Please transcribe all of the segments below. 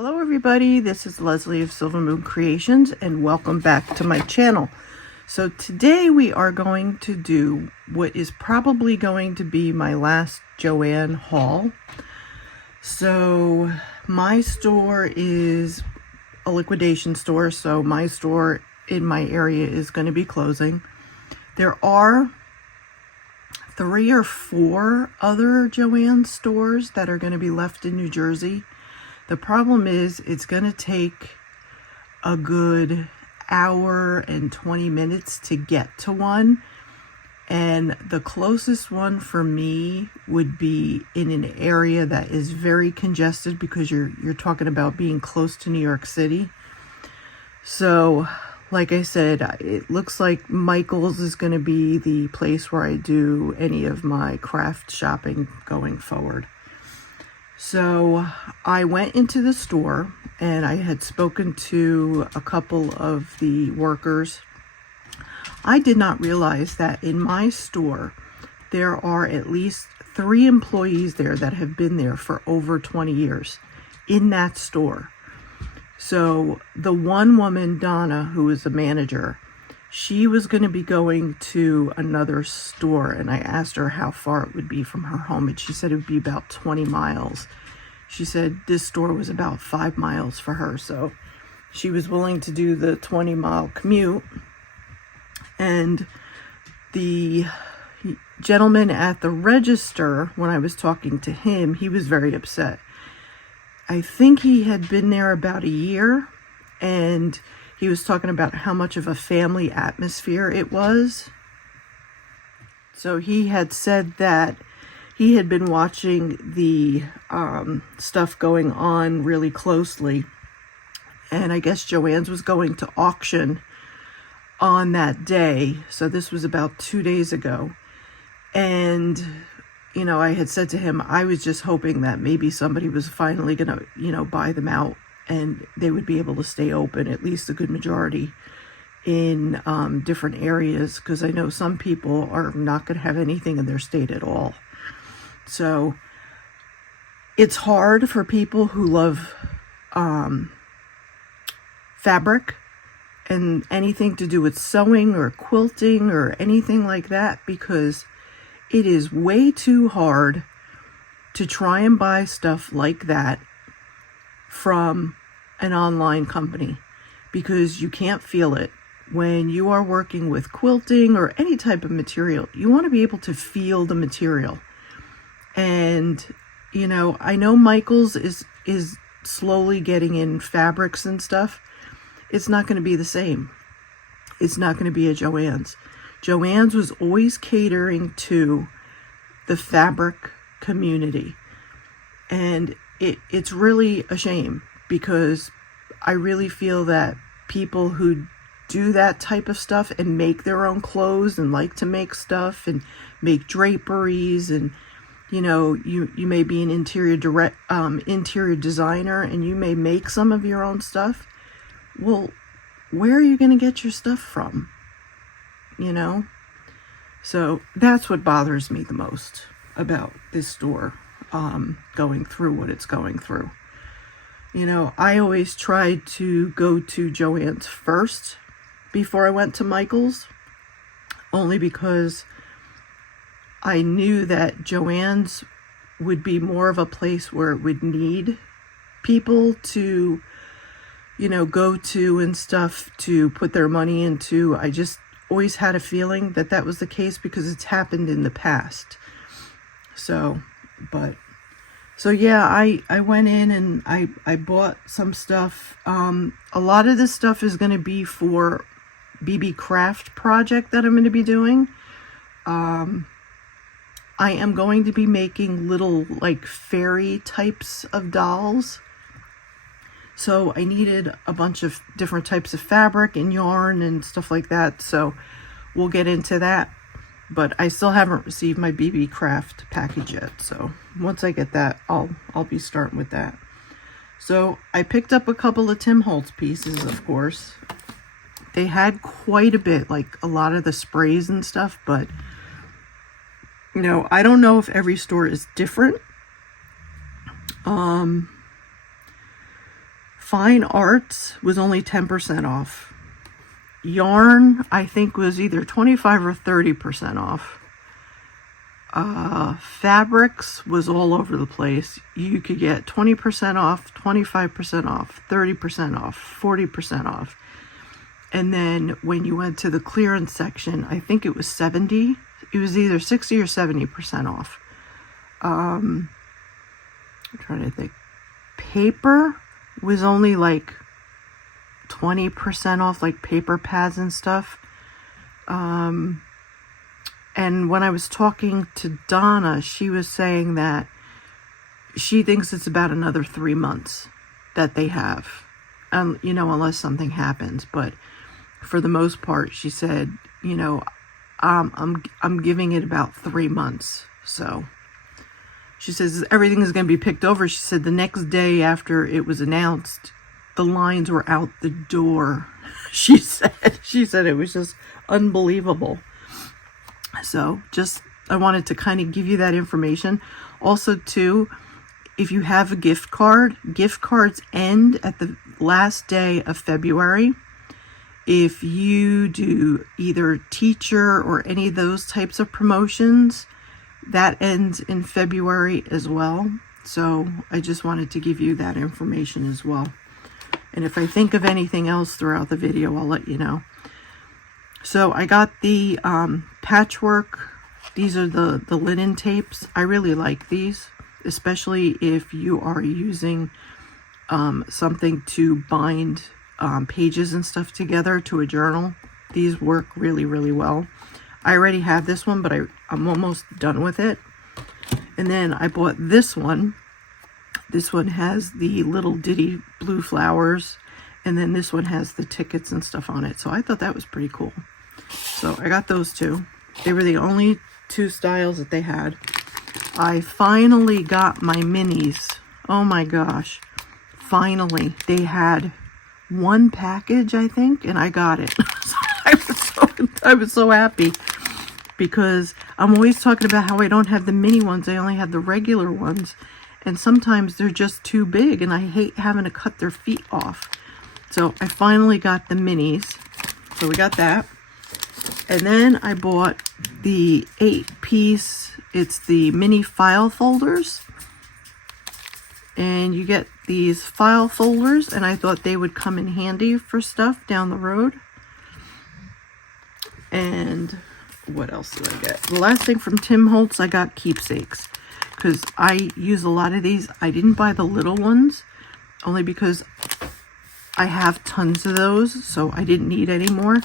Hello everybody, this is Leslie of Silver Moon Creations and welcome back to my channel. So today we are going to do what is probably going to be my last Joann haul. So my store is a liquidation store, so my store in my area is going to be closing. There are 3 or 4 other Joann stores that are going to be left in New Jersey. The problem is it's going to take a good hour and 20 minutes to get to one. And the closest one for me would be in an area that is very congested because you're talking about being close to New York City. So, like I said, it looks like Michael's is going to be the place where I do any of my craft shopping going forward. So I went into the store and I had spoken to a couple of the workers. I did not realize that in my store, there are at least 3 employees there that have been there for over 20 years in that store. So the one woman, Donna, who is a manager, she was going to be going to another store, and I asked her how far it would be from her home, and she said it would be about 20 miles. She said this store was about 5 miles for her, so she was willing to do the 20-mile commute. And the gentleman at the register, when I was talking to him, he was very upset. I think he had been there about a year, and he was talking about how much of a family atmosphere it was. So he had said that he had been watching the stuff going on really closely. And I guess Joann's was going to auction on that day. So this was about 2 days ago. And, you know, I had said to him, I was just hoping that maybe somebody was finally going to, you know, buy them out and they would be able to stay open, at least a good majority, in different areas, because I know some people are not going to have anything in their state at all. So it's hard for people who love fabric and anything to do with sewing or quilting or anything like that, because it is way too hard to try and buy stuff like that from an online company, because you can't feel it. When you are working with quilting or any type of material, you want to be able to feel the material. And, you know, I know Michael's is slowly getting in fabrics and stuff. It's not going to be the same. It's not going to be a Joann's. Joann's was always catering to the fabric community. And it's really a shame, because I really feel that people who do that type of stuff and make their own clothes and like to make stuff and make draperies, and you know, you may be an interior designer and you may make some of your own stuff. Well, where are you going to get your stuff from? You know? So that's what bothers me the most about this store going through what it's going through. You know, I always tried to go to Joann's first before I went to Michael's, only because I knew that Joann's would be more of a place where it would need people to, you know, go to and stuff to put their money into. I just always had a feeling that that was the case because it's happened in the past. So yeah, I went in and I bought some stuff. A lot of this stuff is going to be for BB craft project that I'm going to be doing. I am going to be making little like fairy types of dolls. So I needed a bunch of different types of fabric and yarn and stuff like that. So we'll get into that. But I still haven't received my BB craft package yet. So once I get that, I'll be starting with that. So I picked up a couple of Tim Holtz pieces, of course. They had quite a bit, like a lot of the sprays and stuff, but you know, I don't know if every store is different. Fine arts was only 10% off. Yarn, I think, was either 25 or 30% off. Fabrics was all over the place. You could get 20% off, 25% off, 30% off, 40% off. And then when you went to the clearance section, I think it was 70. It was either 60 or 70% off. I'm trying to think. Paper was only like 20% off, like paper pads and stuff. And when I was talking to Donna, she was saying that she thinks it's about another 3 months that they have, you know, unless something happens. But for the most part, she said, you know, I'm giving it about 3 months. So she says everything is going to be picked over. She said the next day after it was announced, the lines were out the door. She said it was just unbelievable. So just, I wanted to kind of give you that information. Also too, if you have a gift card, gift cards end at the last day of February. If you do either teacher or any of those types of promotions, that ends in February as well. So I just wanted to give you that information as well. And if I think of anything else throughout the video, I'll let you know. So I got the patchwork. These are the linen tapes. I really like these, especially if you are using something to bind pages and stuff together to a journal. These work really, really well. I already have this one, but I'm almost done with it. And then I bought this one. This one has the little ditty blue flowers. And then this one has the tickets and stuff on it. So I thought that was pretty cool. So I got those two. They were the only two styles that they had. I finally got my minis. Oh my gosh. Finally. They had one package, I think, and I got it. I was so happy because I'm always talking about how I don't have the mini ones. I only have the regular ones. And sometimes they're just too big and I hate having to cut their feet off. So I finally got the minis. So we got that. And then I bought the 8-piece, it's the mini file folders. And you get these file folders, and I thought they would come in handy for stuff down the road. And what else did I get? The last thing from Tim Holtz, I got keepsakes. Because I use a lot of these. I didn't buy the little ones, only because I have tons of those, so I didn't need any more.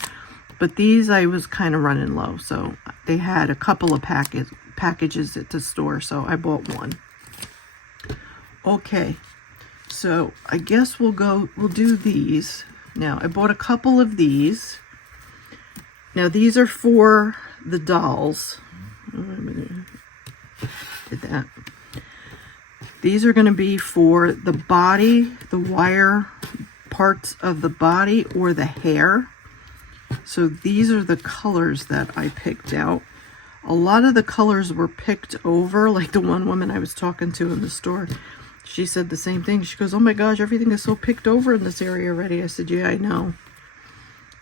But these I was kind of running low, so they had a couple of packages at the store, so I bought one. Okay, so I guess we'll do these. Now, I bought a couple of these. Now, these are for the dolls. Did that. These are going to be for the body, the wire parts of the body or the hair. So these are the colors that I picked out. A lot of the colors were picked over, like the one woman I was talking to in the store. She said the same thing. She goes, oh my gosh, everything is so picked over in this area already. I said, yeah, I know.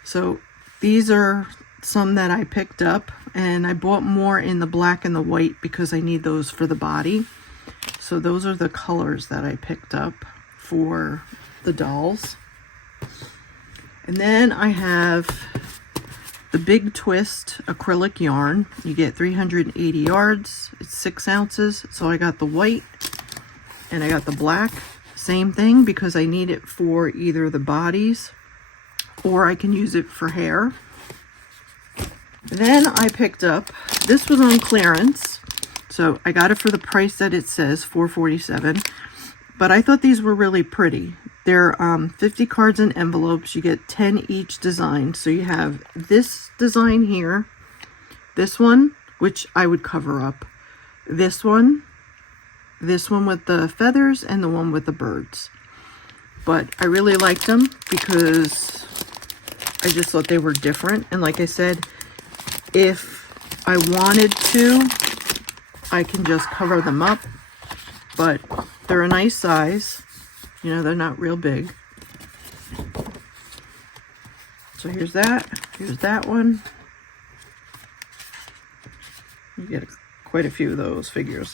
So these are some that I picked up, and I bought more in the black and the white because I need those for the body. So those are the colors that I picked up for the dolls. And then I have the Big Twist acrylic yarn. You get 380 yards. It's 6 ounces. So I got the white and I got the black. Same thing because I need it for either the bodies or I can use it for hair. Then I picked up, this was on clearance. So I got it for the price that it says, $4.47. But I thought these were really pretty. They're 50 cards and envelopes. You get 10 each design. So you have this design here, this one, which I would cover up, this one with the feathers, and the one with the birds. But I really liked them because I just thought they were different. And like I said, if I wanted to, I can just cover them up. But they're a nice size. You know, they're not real big. So here's that one. You get quite a few of those figures.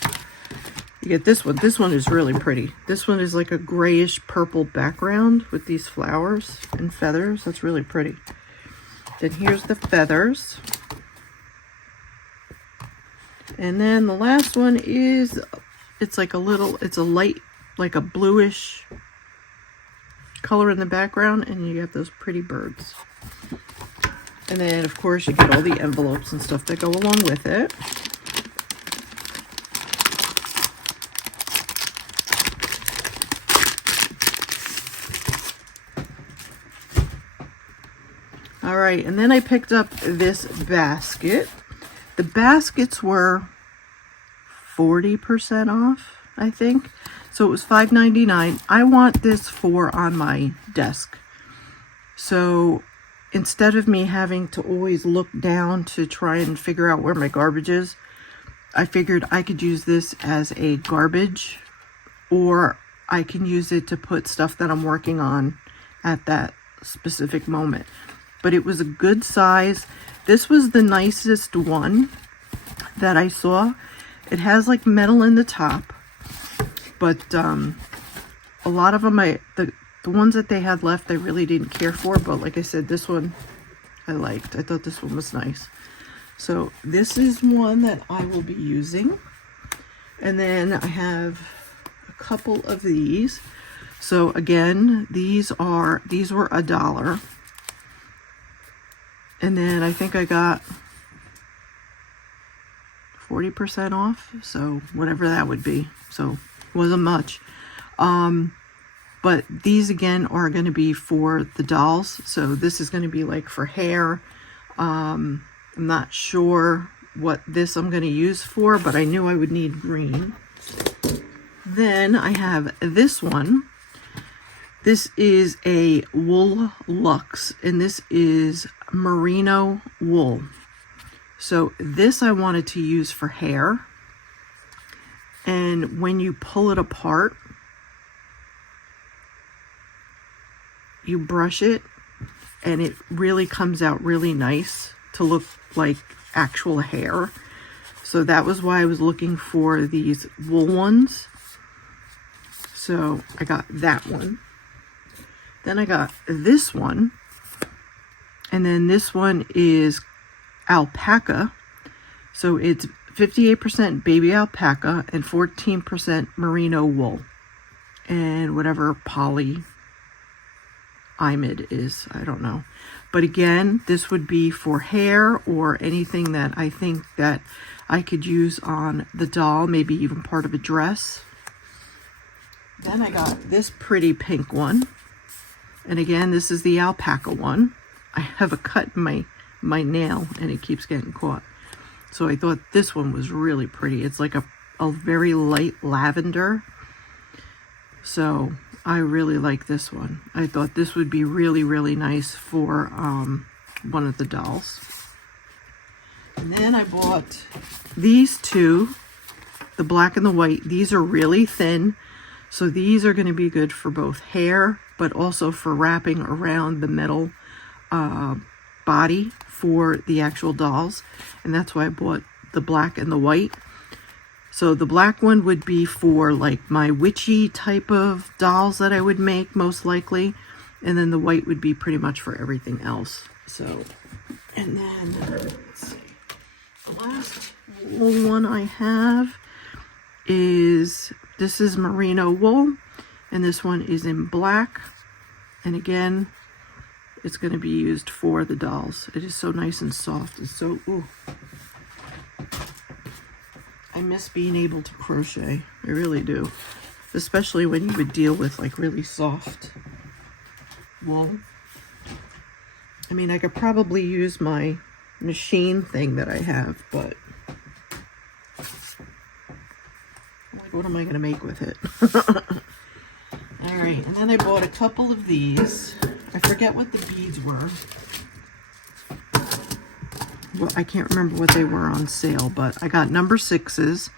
You get this one. This one is really pretty. This one is like a grayish purple background with these flowers and feathers. That's really pretty. Then here's the feathers. And then the last one is, it's like a little, it's a light, like a bluish color in the background, and you have those pretty birds. And then of course you get all the envelopes and stuff that go along with it. All right, and then I picked up this basket. The baskets were 40% off, I think. So it was $5.99. I want this for on my desk. So instead of me having to always look down to try and figure out where my garbage is, I figured I could use this as a garbage, or I can use it to put stuff that I'm working on at that specific moment. But it was a good size. This was the nicest one that I saw. It has like metal in the top, but a lot of them, the ones that they had left, I really didn't care for. But like I said, this one I liked. I thought this one was nice. So this is one that I will be using. And then I have a couple of these. So again, these were $1. And then I think I got 40% off, so whatever that would be. So wasn't much. But these again are going to be for the dolls. So this is going to be like for hair. I'm not sure what this I'm going to use for, but I knew I would need green. Then I have this one. This is a wool luxe, and this is merino wool. So this I wanted to use for hair. And when you pull it apart, you brush it, and it really comes out really nice to look like actual hair. So that was why I was looking for these wool ones. So I got that one. Then I got this one, and then this one is alpaca. So it's 58% baby alpaca and 14% merino wool, and whatever poly imid is, I don't know. But again, this would be for hair or anything that I think that I could use on the doll, maybe even part of a dress. Then I got this pretty pink one. And again, this is the alpaca one. I have a cut in my nail and it keeps getting caught. So I thought this one was really pretty. It's like a very light lavender. So I really like this one. I thought this would be really, really nice for one of the dolls. And then I bought these two, the black and the white. These are really thin. So these are going to be good for both hair, but also for wrapping around the metal body for the actual dolls. And that's why I bought the black and the white. So the black one would be for like my witchy type of dolls that I would make most likely. And then the white would be pretty much for everything else. So, and then let's see. The last wool one I have is, this is merino wool. And this one is in black. And again, it's going to be used for the dolls. It is so nice and soft. It's so, ooh. I miss being able to crochet. I really do. Especially when you would deal with like really soft wool. I mean, I could probably use my machine thing that I have, but like, what am I going to make with it? All right, and then I bought a couple of these. I forget what the beads were. Well, I can't remember what they were on sale, but I got number 6s,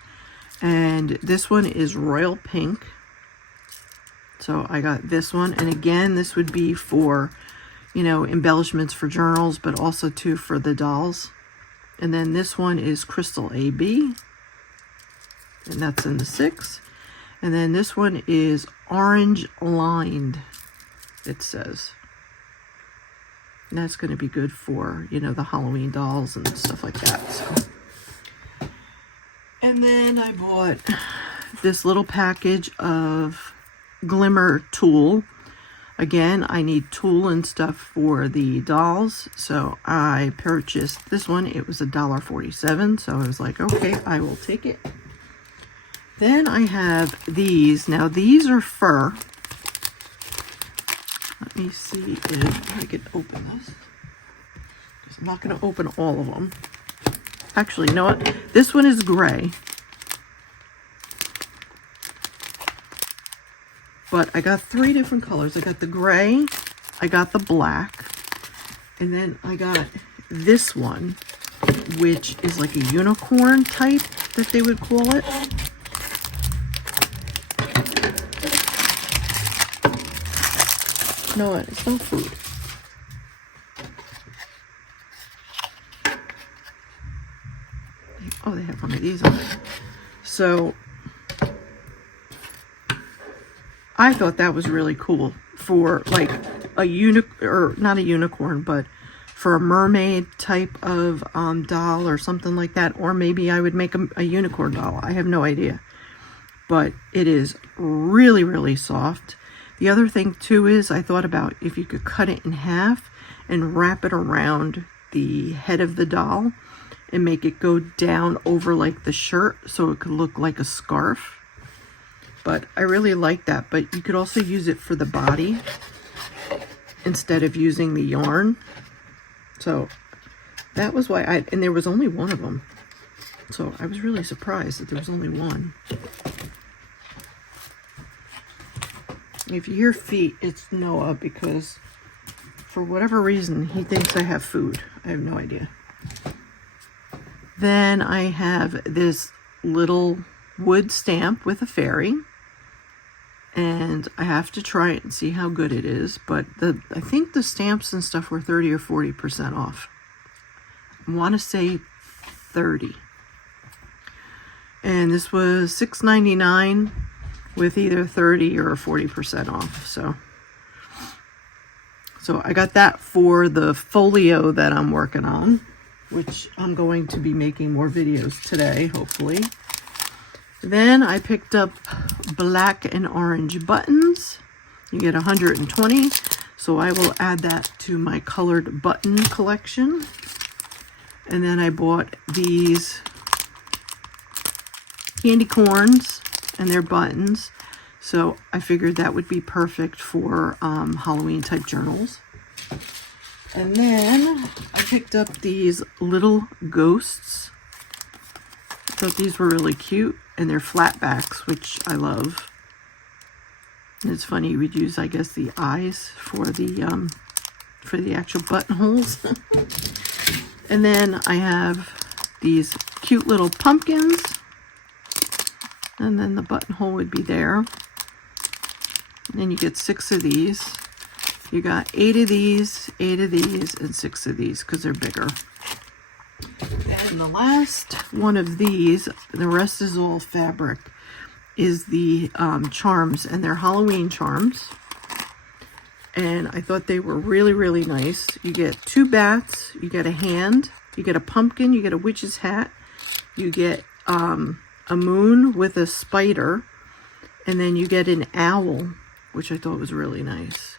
and this one is royal pink. So I got this one, and again, this would be for you know, embellishments for journals, but also too for the dolls. And then this one is Crystal AB, and that's in the 6. And then this one is orange lined, it says. And that's going to be good for, you know, the Halloween dolls and stuff like that. So. And then I bought this little package of glimmer tulle. Again, I need tulle and stuff for the dolls, so I purchased this one. It was $1.47, so I was like, okay, I will take it. Then I have these. Now, these are fur. Let me see if I can open this. I'm not going to open all of them. Actually, you know what? This one is gray. But I got 3 different colors. I got the gray, I got the black, and then I got this one, which is like a unicorn type that they would call it. No, it's no food. Oh, they have one of these on it. So I thought that was really cool for like a or not a unicorn, but for a mermaid type of doll or something like that. Or maybe I would make a unicorn doll. I have no idea. But it is really, really soft. The other thing too is I thought about if you could cut it in half and wrap it around the head of the doll and make it go down over like the shirt so it could look like a scarf. But I really like that. But you could also use it for the body instead of using the yarn. So that was why and there was only one of them. So I was really surprised that there was only one. If you hear feet, it's Noah, because for whatever reason, he thinks I have food. I have no idea. Then I have this little wood stamp with a fairy. And I have to try it and see how good it is. But I think the stamps and stuff were 30 or 40% off. I want to say 30. And this was $6.99 with either 30 or 40% off. So I got that for the folio that I'm working on, which I'm going to be making more videos today, hopefully. Then I picked up black and orange buttons. You get 120, so I will add that to my colored button collection. And then I bought these candy corns and their buttons, so I figured that would be perfect for Halloween type journals. And then I picked up these little ghosts. I thought these were really cute, and they're flat backs, which I love. And it's funny, you would use, I guess, the eyes for the actual buttonholes. And then I have these cute little pumpkins. And then the buttonhole would be there. And then you get 6 of these. You got 8 of these, 8 of these, and 6 of these because they're bigger. And the last one of these, the rest is all fabric, is the charms. And they're Halloween charms. And I thought they were really, really nice. You get 2 bats, you get a hand, you get a pumpkin, you get a witch's hat, you get a moon with a spider, and then you get an owl, which I thought was really nice.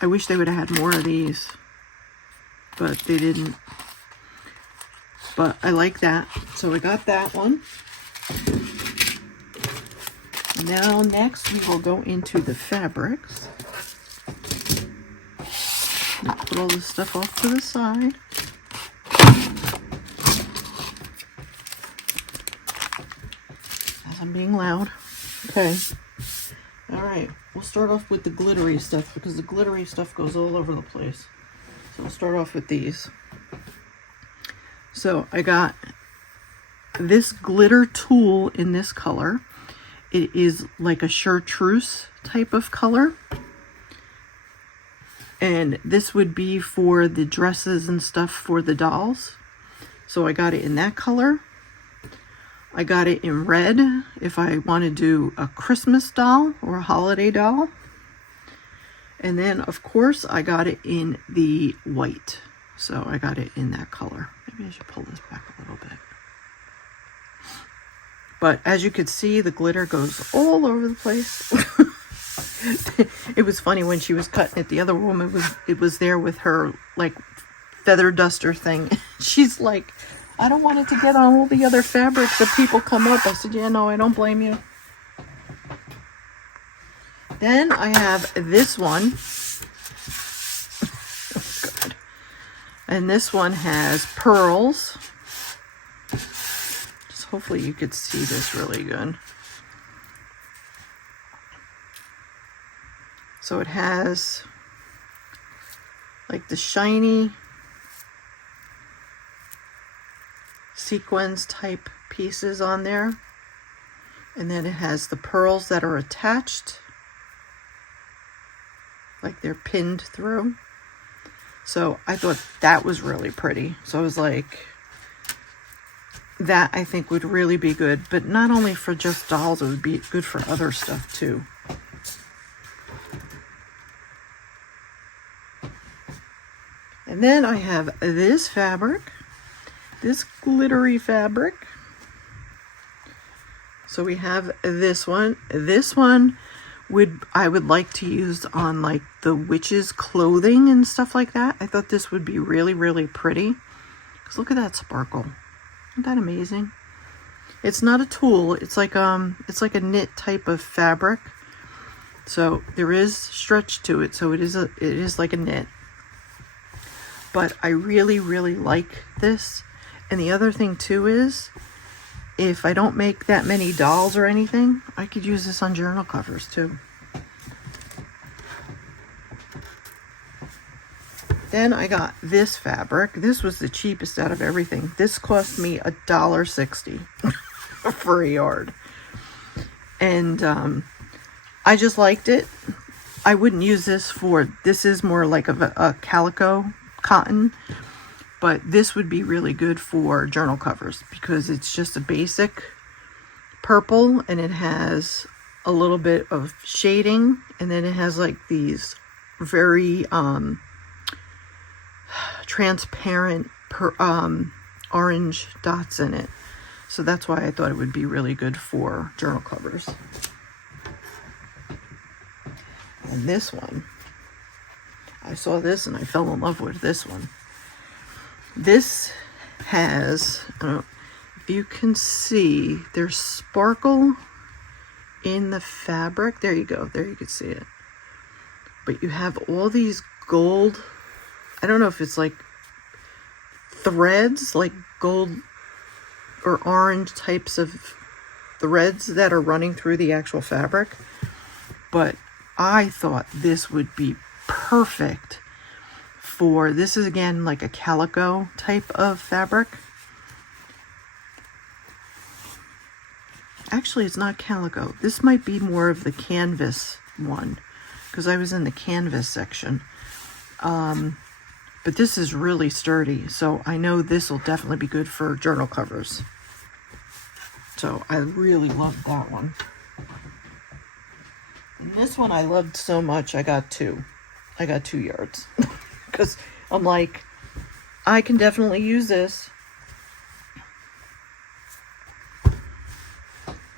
I wish they would have had more of these, but they didn't. But I like that, so I got that one. Now next we will go into the fabrics. Put all this stuff off to the side. I'm being loud. Okay. All right. We'll start off with the glittery stuff because the glittery stuff goes all over the place. So I'll start off with these. So I got this glitter tulle in this color. It is like a chartreuse type of color. And this would be for the dresses and stuff for the dolls. So I got it in that color. I got it in red if I want to do a Christmas doll or a holiday doll. And then, of course, I got it in the white. So I got it in that color. Maybe I should pull this back a little bit. But as you could see, the glitter goes all over the place. It was funny when she was cutting it. The other woman was there with her like feather duster thing. She's like, I don't want it to get on all the other fabrics that people come up. I said, yeah, no, I don't blame you. Then I have this one. Oh, God. And this one has pearls. Just hopefully you could see this really good. So it has like the shiny sequins type pieces on there. And then it has the pearls that are attached, like they're pinned through. So I thought that was really pretty. So I was like, that I think would really be good, but not only for just dolls, it would be good for other stuff too. And then I have this fabric, this glittery fabric. So we have this one. This one I would like to use on like the witches' clothing and stuff like that. I thought this would be really, really pretty. Because look at that sparkle. Isn't that amazing? It's not a tulle. It's like a knit type of fabric. So there is stretch to it. So it is like a knit. But I really, really like this. And the other thing too is, if I don't make that many dolls or anything, I could use this on journal covers too. Then I got this fabric. This was the cheapest out of everything. This cost me $1.60 for a yard. And I just liked it. I wouldn't use this for, this is more like a calico cotton, but this would be really good for journal covers because it's just a basic purple and it has a little bit of shading, and then it has like these very transparent orange dots in it. So that's why I thought it would be really good for journal covers. And this one, I saw this and I fell in love with this one. This has, I don't know if you can see, there's sparkle in the fabric. There you go. There you can see it. But you have all these gold, I don't know if it's like threads, like gold or orange types of threads that are running through the actual fabric. But I thought this would be perfect for, this is again like a calico type of fabric. Actually, it's not calico. This might be more of the canvas one because I was in the canvas section. But this is really sturdy, so I know this will definitely be good for journal covers. So I really loved that one. And this one I loved so much, I got two. I got 2 yards. Because I'm like, I can definitely use this.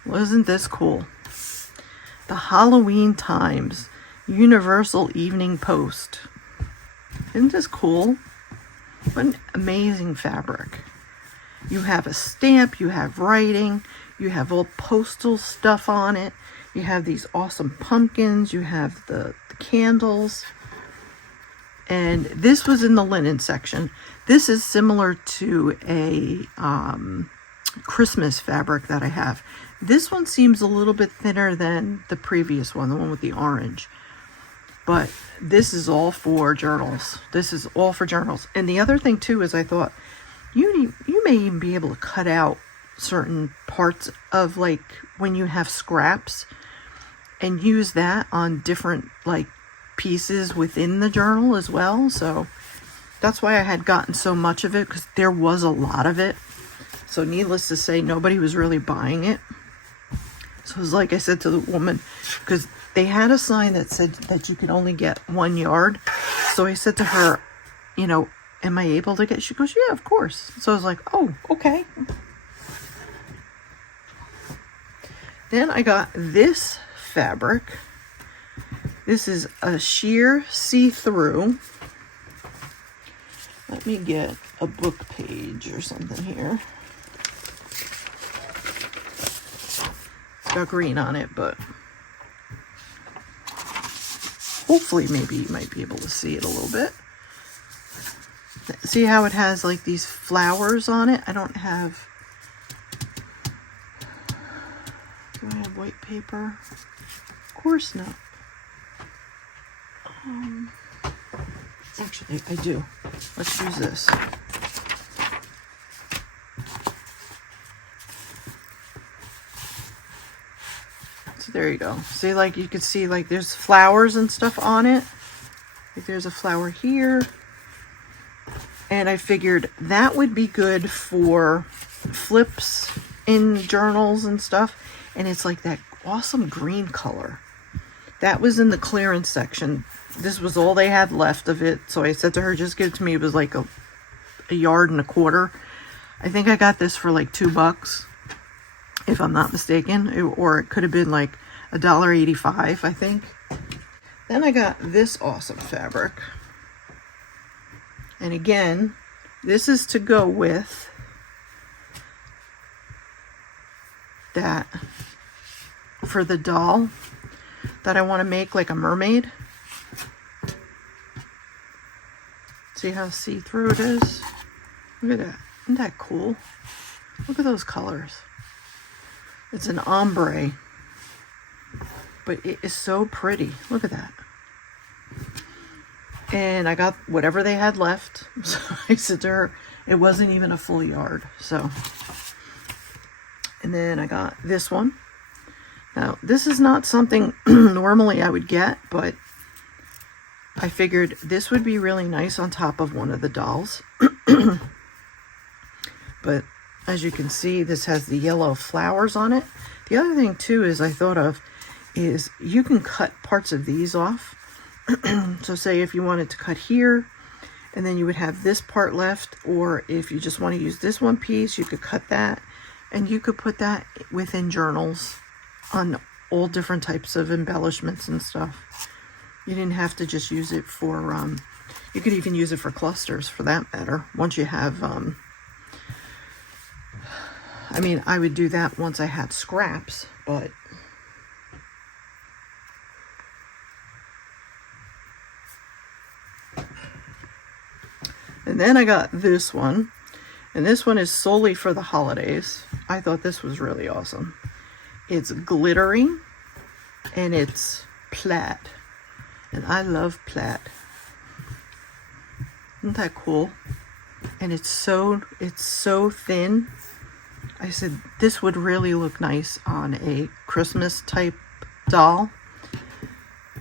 Wasn't this cool? The Halloween Times Universal Evening Post. Isn't this cool? What an amazing fabric. You have a stamp, you have writing, you have all postal stuff on it. You have these awesome pumpkins, you have the candles. And this was in the linen section. This is similar to a Christmas fabric that I have. This one seems a little bit thinner than the previous one, the one with the orange. But this is all for journals. This is all for journals. And the other thing too is I thought, you may even be able to cut out certain parts of like when you have scraps and use that on different like pieces within the journal as well. So that's why I had gotten so much of it, because there was a lot of it. So needless to say, nobody was really buying it. So it was like I said to the woman, because they had a sign that said that you could only get 1 yard. So I said to her, you know, am I able to get? She goes, yeah, of course. So I was like, oh, okay. Then I got this fabric. This is a sheer see-through. Let me get a book page or something here. It's got green on it, but hopefully maybe you might be able to see it a little bit. See how it has like these flowers on it? I don't have... Do I have white paper? Of course not. Actually, I do. Let's use this. So there you go. See, like you can see, like there's flowers and stuff on it. Like there's a flower here. And I figured that would be good for flips in journals and stuff. And it's like that awesome green color. That was in the clearance section. This was all they had left of it. So I said to her, just give it to me. It was like a yard and a quarter. I think I got this for like $2, if I'm not mistaken. Or it could have been like $1.85, I think. Then I got this awesome fabric. And again, this is to go with that for the doll that I want to make like a mermaid. See how see-through it is? Look at that. Isn't that cool? Look at those colors. It's an ombre, but it is so pretty. Look at that. And I got whatever they had left. So I said to her, it wasn't even a full yard. So, and then I got this one. Now, this is not something normally I would get, but I figured this would be really nice on top of one of the dolls. But as you can see, this has the yellow flowers on it. The other thing too is I thought of is you can cut parts of these off. So say if you wanted to cut here, and then you would have this part left, or if you just want to use this one piece, you could cut that, and you could put that within journals on all different types of embellishments and stuff. You didn't have to just use it for, you could even use it for clusters for that matter. Once you have, I mean, I would do that once I had scraps, but and then I got this one, and this one is solely for the holidays. I thought this was really awesome. It's glittery, and it's plaid, and I love plaid. Isn't that cool? And it's so thin. I said this would really look nice on a Christmas type doll.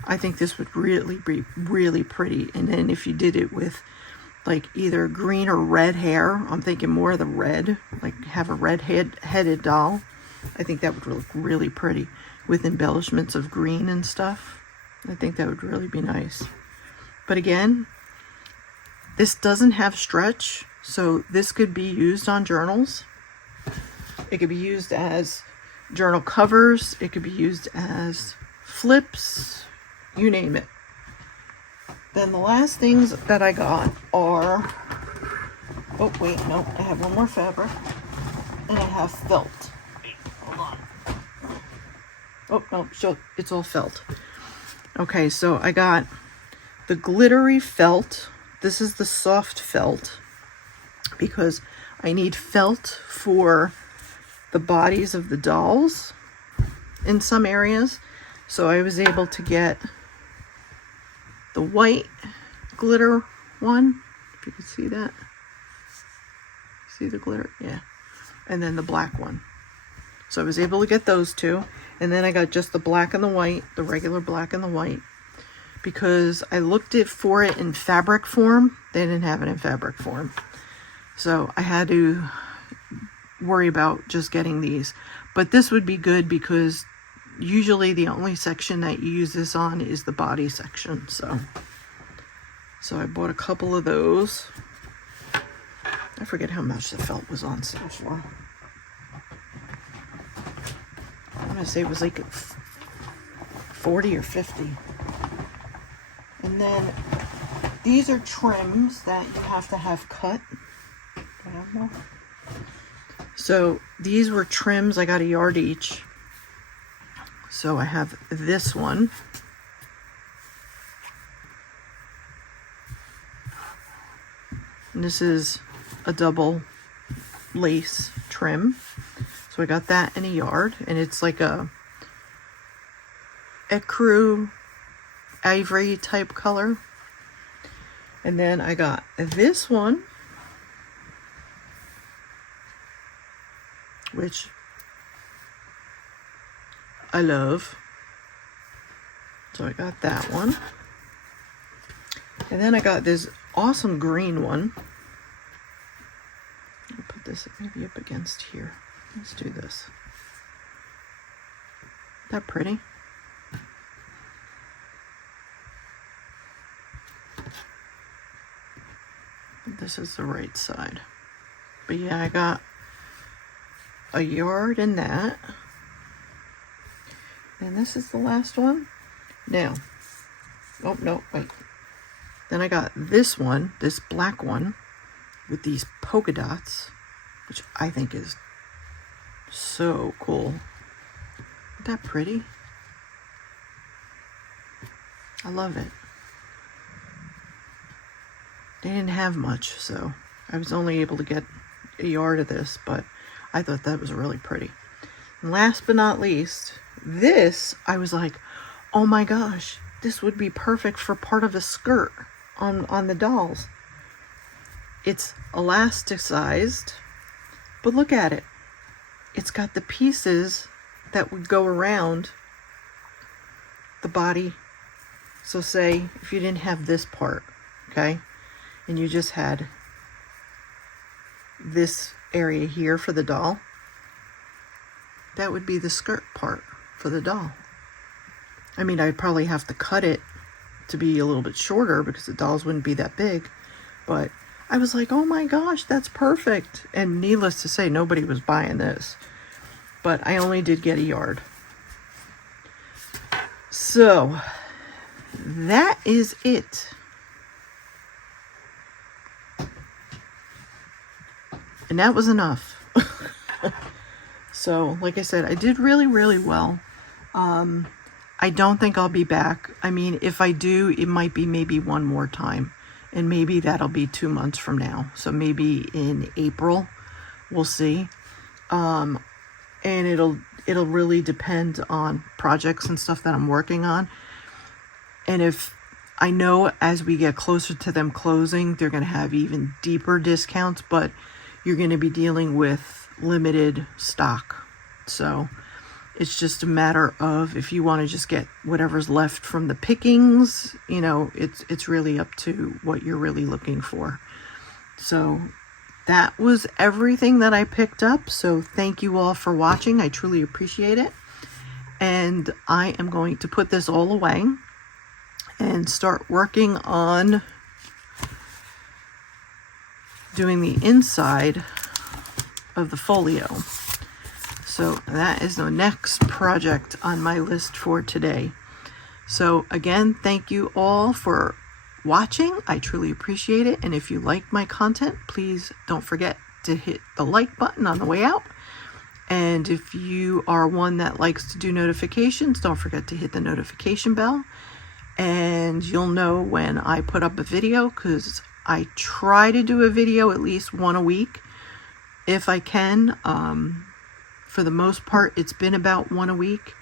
I think this would really be really pretty. And then if you did it with like either green or red hair, I'm thinking more of the red, like have a red headed doll. I think that would look really pretty with embellishments of green and stuff. I think that would really be nice. But again, this doesn't have stretch, so this could be used on journals. It could be used as journal covers. It could be used as flips, you name it. Then the last things that I got are, oh wait, no, I have one more fabric, and I have felt. Hold on. Oh, no, so it's all felt. Okay, so I got the glittery felt. This is the soft felt because I need felt for the bodies of the dolls in some areas. So I was able to get the white glitter one, if you can see that. See the glitter? Yeah. And then the black one. So I was able to get those two. And then I got just the black and the white, the regular black and the white. because I looked for it in fabric form. They didn't have it in fabric form. So I had to worry about just getting these. But this would be good because usually the only section that you use this on is the body section. So I bought a couple of those. I forget how much the felt was on sale for. I want to say it was like 40 or 50. And then these are trims that you have to have cut. Do I have more? So these were trims. I got a yard each. So I have this one. And this is a double lace trim. So I got that in a yard, and it's like a ecru ivory type color. And then I got this one, which I love. So I got that one. And then I got this awesome green one. I'll put this maybe up against here. Let's do this. Isn't that pretty? This is the right side. But yeah, I got a yard in that. And this is the last one. Now, oh no, wait. Then I got this one, this black one, with these polka dots, which I think is so cool. Isn't that pretty? I love it. They didn't have much, so I was only able to get a yard of this, but I thought that was really pretty. And last but not least, this, I was like, oh my gosh, this would be perfect for part of a skirt on the dolls. It's elasticized, but look at it. It's got the pieces that would go around the body. So say if you didn't have this part, okay, and you just had this area here for the doll, that would be the skirt part for the doll. I mean, I'd probably have to cut it to be a little bit shorter because the dolls wouldn't be that big, but I was like, oh my gosh, that's perfect. And needless to say, nobody was buying this, but I only did get a yard. So that is it. And that was enough. So, like I said, I did really, really well. I don't think I'll be back. I mean, if I do, it might be maybe one more time. And maybe that'll be 2 months from now. So maybe in April, we'll see. And it'll really depend on projects and stuff that I'm working on. And if I know as we get closer to them closing, they're going to have even deeper discounts, but you're going to be dealing with limited stock. So it's just a matter of if you want to just get whatever's left from the pickings, you know, it's really up to what you're really looking for. So that was everything that I picked up. So thank you all for watching. I truly appreciate it. And I am going to put this all away and start working on doing the inside of the folio. So that is the next project on my list for today. So again, thank you all for watching. I truly appreciate it. And if you like my content, please don't forget to hit the like button on the way out. And if you are one that likes to do notifications, don't forget to hit the notification bell. And you'll know when I put up a video, because I try to do a video at least one a week if I can. For the most part, it's been about one a week.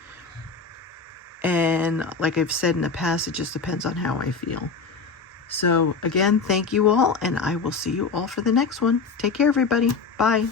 And like I've said in the past, it just depends on how I feel. So again, thank you all, and I will see you all for the next one. Take care, everybody. Bye.